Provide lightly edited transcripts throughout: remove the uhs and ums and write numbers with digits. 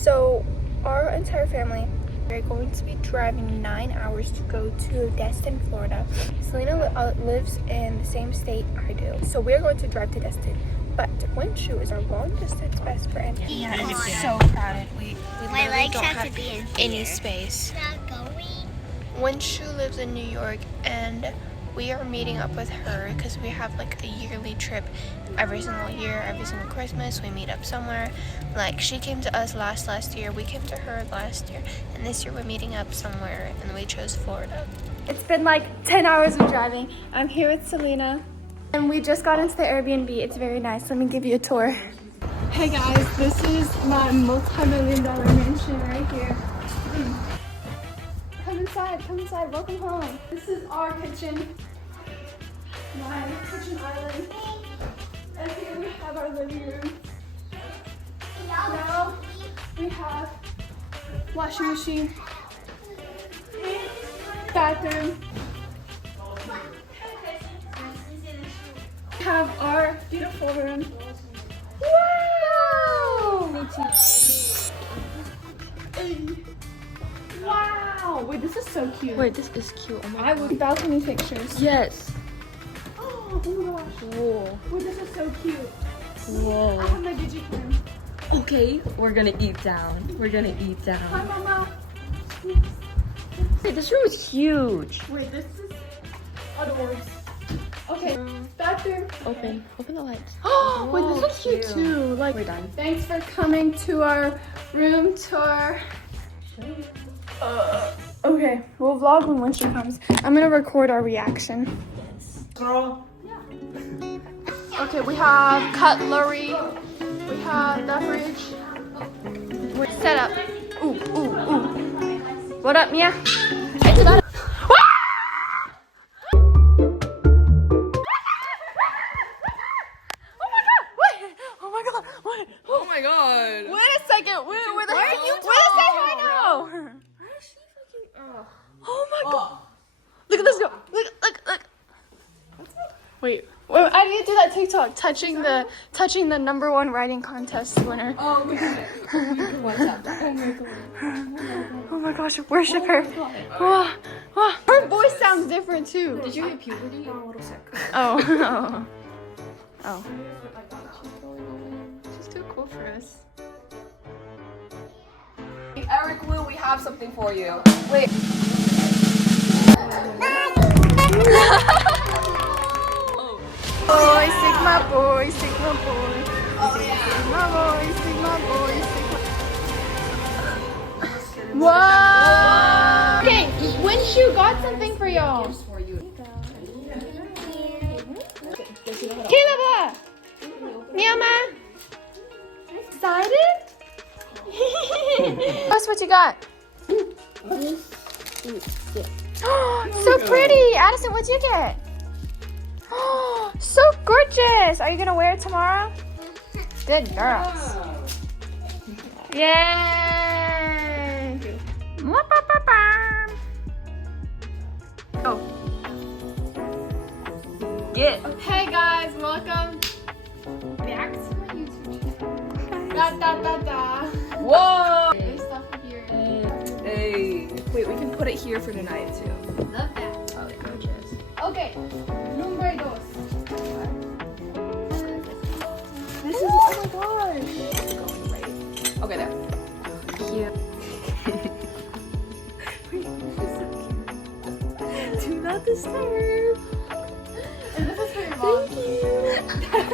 So our entire family, we're going to be driving 9 hours to go to Destin, Florida. Selena lives in the same state I do, so we're going to drive to Destin. But Winshu is our long distance best friend. Yeah, it's so crowded. We literally don't have any space. Winshu lives in New York, and we are meeting up with her because we have like a yearly trip every single year, every single Christmas. We meet up somewhere. Like she came to us last year, we came to her last year, and this year we're meeting up somewhere, and we chose Florida. It's been like 10 hours of driving. I'm here with Selena, and we just got into the Airbnb. It's very nice. Let me give you a tour. Hey guys, this is my multi-million-dollar mansion right here. Come inside, welcome home. This is our kitchen, my kitchen island. And here we have our living room. Now we have washing machine, bathroom. We have our beautiful room. Wow! Wow! Wait, this is so cute. Wait, this is cute. Oh my God. Balcony pictures. Yes. Oh my gosh. Whoa. Wait, this is so cute. Whoa. I have my digicam. Okay, we're gonna eat down. We're gonna eat Hi, down. Mama. Wait, this room is huge. Wait, this is adorbs. Okay, bathroom. Open the lights. Oh, wait, this looks cute too. Like, We're done. thanks for coming to our room tour. Okay, we'll vlog when Winston comes. I'm gonna record our reaction. Girl. Okay, we have cutlery. We have the fridge. We're set up. Ooh. What up, Mia? It's about. Oh my God. Wait a second. Wait a second now. Oh my God. Look at this girl. Look. Wait, I need to do that TikTok touching the #1 writing contest winner. Oh my God. Oh my gosh, worship her. Wow. Her voice sounds different too. Did you hit puberty? I'm a little sick. Oh. She's too cool for us. Eric Wu, we have something for you. Wait. Boy, Sigma boy. Sigma boy. Whoa! Okay, Winshu got something for y'all. Caleb! Niama! Excited? What's what you got? So pretty! Addison, what'd you get? Oh, so gorgeous! Are you gonna wear it tomorrow? Good girls. Yay! Oh. Get. Hey guys, welcome back to my YouTube channel. Whoa! There's stuff here. Hey. Wait, we can put it here for tonight too. Love that. Oh, gorgeous. Okay, number dos. This is, oh my gosh. Going right. Okay, there. Cute. Do not disturb. And this is for your mom. High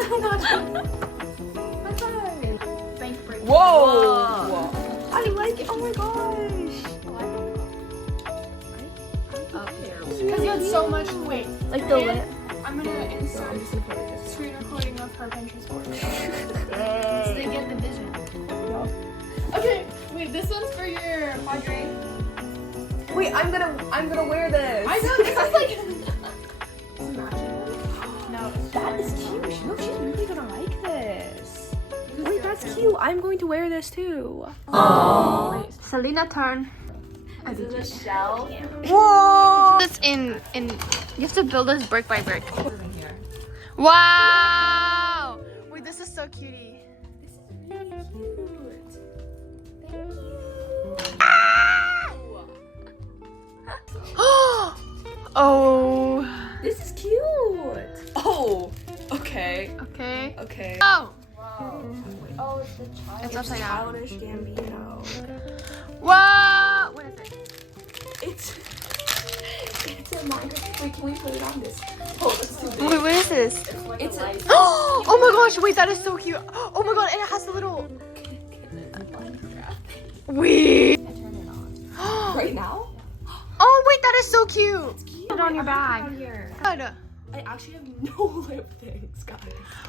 five. Thank you. Whoa. I like it. Oh my gosh. Up here. Because you had so much weight. Like the lip. I'm gonna insert screen recording of her Pinterest board. So they get the vision. Okay, wait, this one's for your Audrey. Wait, I'm gonna wear this. I know, this is like... No, That is cute. No, she's really gonna like this. Wait, that's cute. I'm going to wear this too. Wait, Selena turn. Is it a shell? Whoa! This in you have to build this brick by brick. Wow! Wait, this is so cutie. This is really cute. Thank It's upside down. Childish Gambino. Whoa! What is it? It's a Minecraft. Wait, can we put it on this? Oh, it's too big. Wait, what is this? It's a Oh my gosh, wait, that is so cute. Oh my god, and it has the little... Wait. turn it on. Right now? Oh wait, that is so cute. Put it on your bag. God. I actually have no lip things, guys.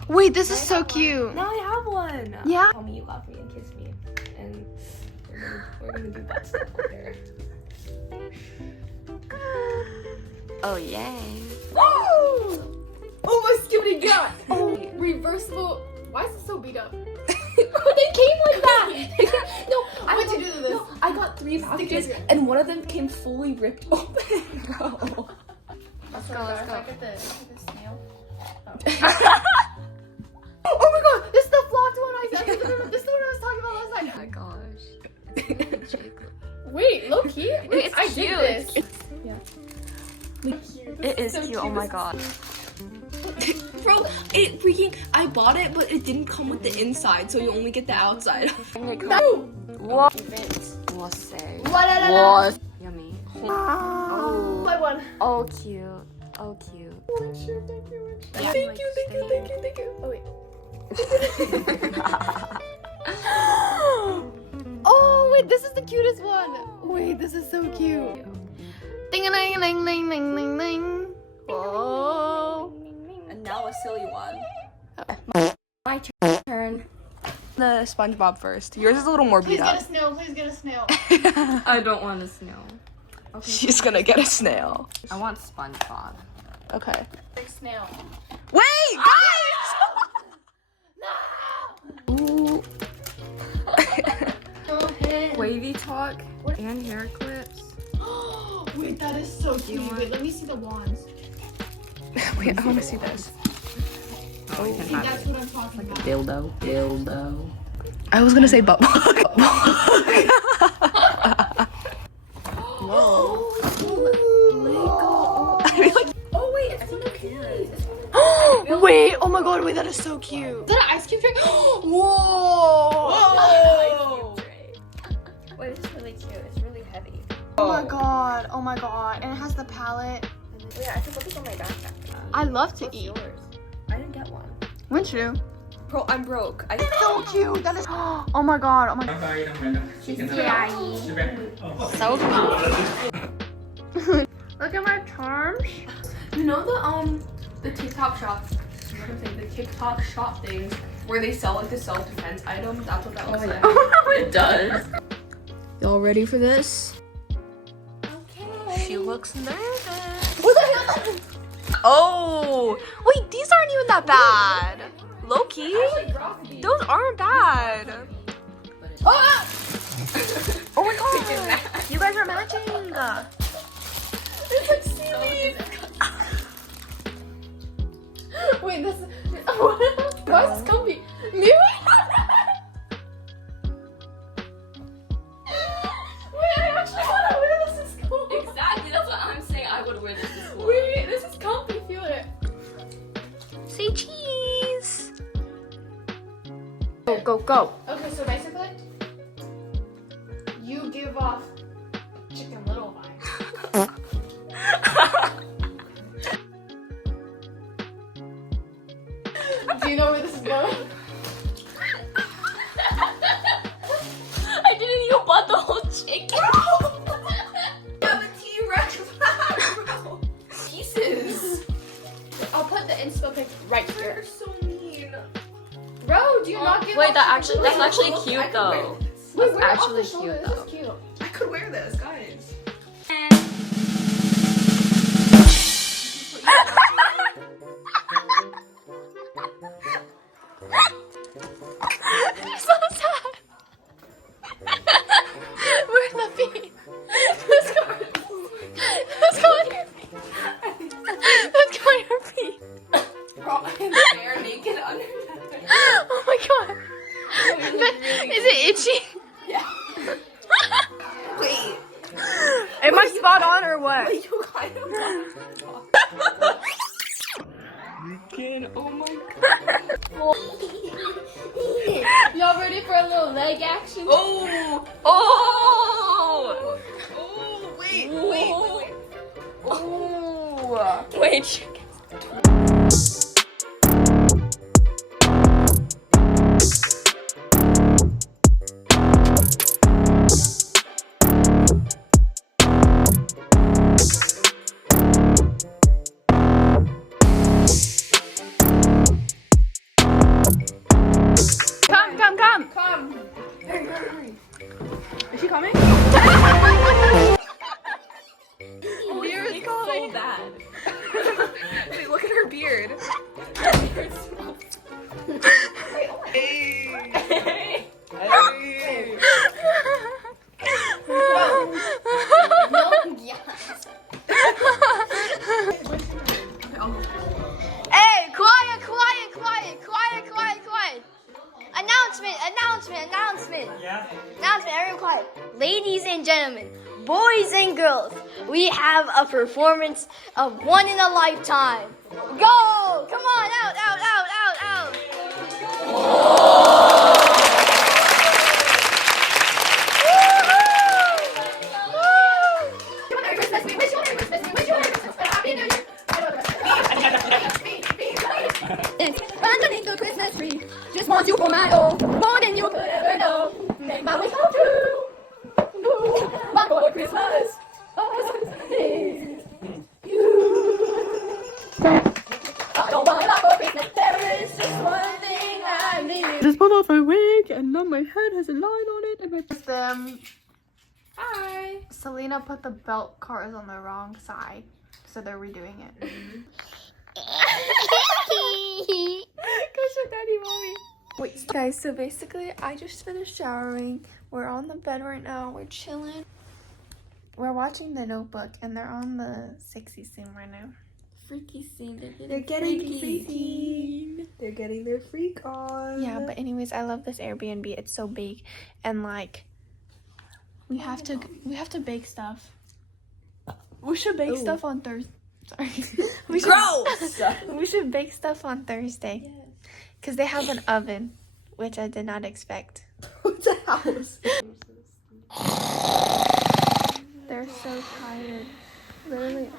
Wait, this is so cute. Now I have one. Yeah? Tell me you love me and kiss me. And we're gonna do that stuff later. Oh, yay. Oh my skibbity god! Oh, reversible. Why is it so beat up? They came like that. No, I What'd got, you do to this? No, I got 3 packages, and one of them came fully ripped open. Bro. Let's go, let's go. Look at the snail. Oh my god, this is the flocked one I said. This is the one I was talking about last night. Oh my gosh. Wait, low key? It's I cute. did this. It is cute. Oh my god. Bro, it freaking, I bought it, but it didn't come with the inside, so you only get the outside. No! What? What's say? What? Yummy. Oh. My one. Oh, cute. Oh, cute. Thank you. Oh, wait. Oh wait, this is the cutest one. Wait, this is so cute. Ding a ding ding ding ding ding ding. Whoa. And now a silly one. My turn. The SpongeBob first. Yours is a little more beat up. snail, please get a snail. I don't want a snail. Okay. She's gonna get a snail. I want SpongeBob. Okay. Big snail. Wait, guys! Ooh. Go ahead. Wavy talk and hair clips. Wait, that is so cute. Wait, let me see the wands. Wait, I wanna see this. Oh, you See, that's what I'm talking about. dildo. I was gonna say butt plug. Whoa. Oh wait, it's so cute. Wait, oh my god, wait, that is so cute. Is that an ice cube tray? Whoa. Wait, this is really cute. It's really heavy. Oh my god, and it has the palette. Wait, I can put this on my backpack. I love to What's eat. yours? I didn't get one. Wouldn't you? Bro, I'm broke. So cute. That is. Oh my god. Oh my. So cute. Look at my charms. You know the TikTok shop, the TikTok shop things where they sell like the self-defense items? That's what that looks like. It does. Y'all ready for this? Okay. She looks nervous. Oh, wait, these aren't even that bad. Low key, those aren't bad. Ah! Oh my god, you guys are matching. It's like seaweed. Wait, this. Why is this comfy? Maybe. Wait, I actually want to wear this to school. Exactly, that's what I'm saying. I would wear this to school. Wait, this is comfy. Feel it. Say cheese. Go, go. Okay, so basically, you give off Chicken Little vibes. Do you know where this is going? I didn't even want the whole chicken. Yeah, the T-Rex bro. Pieces. I'll put the inspo pic right here. You're so mean. Bro, do you not give Wait, off that's Chicken actually Little? cute though. Wait, That's wear it off actually the shoulder. cute, This though. is cute. I could wear this, guys. You're so sad. Where's the feet? Let's go. Let's go on your feet. Let's go on your feet. Bro, I'm bare naked under that. Oh my god. Is it itchy? Yeah. Wait. Am I spot on or what? Wait, you kind of oh my god. Y'all ready for a little leg action? Oh! Oh! Oh! Wait! Oh! Wait. Come! Hurry. Is she coming? Oh, you're so bad. Wait, look at her beard. Hey. Hey, quiet. Announcement. Yeah. Announcement, everyone quiet. Ladies and gentlemen, boys and girls, we have a performance of one in a lifetime. Go! Come on, out. Underneath the Christmas tree, just want you for my own, more than you could ever know. Make my wish come true. My for Christmas. I don't want a lot for Christmas. There is just one thing I need. Just pulled off my wig and now my head has a line on it and my Them. Hi. Selena put the belt cars on the wrong side, so they're redoing it. Wait, guys, so basically I just finished showering. We're on the bed right now. We're chilling. We're watching The Notebook and they're on the sexy scene right now. Freaky scene. They're getting freaky. They're getting their freak on. Yeah, but anyways, I love this Airbnb. It's so big and like we have to bake stuff. We should bake stuff on Thursday. Sorry. Gross! We should bake stuff on Thursday. Because they have an oven, which I did not expect. What's a house? They're so tired. Literally.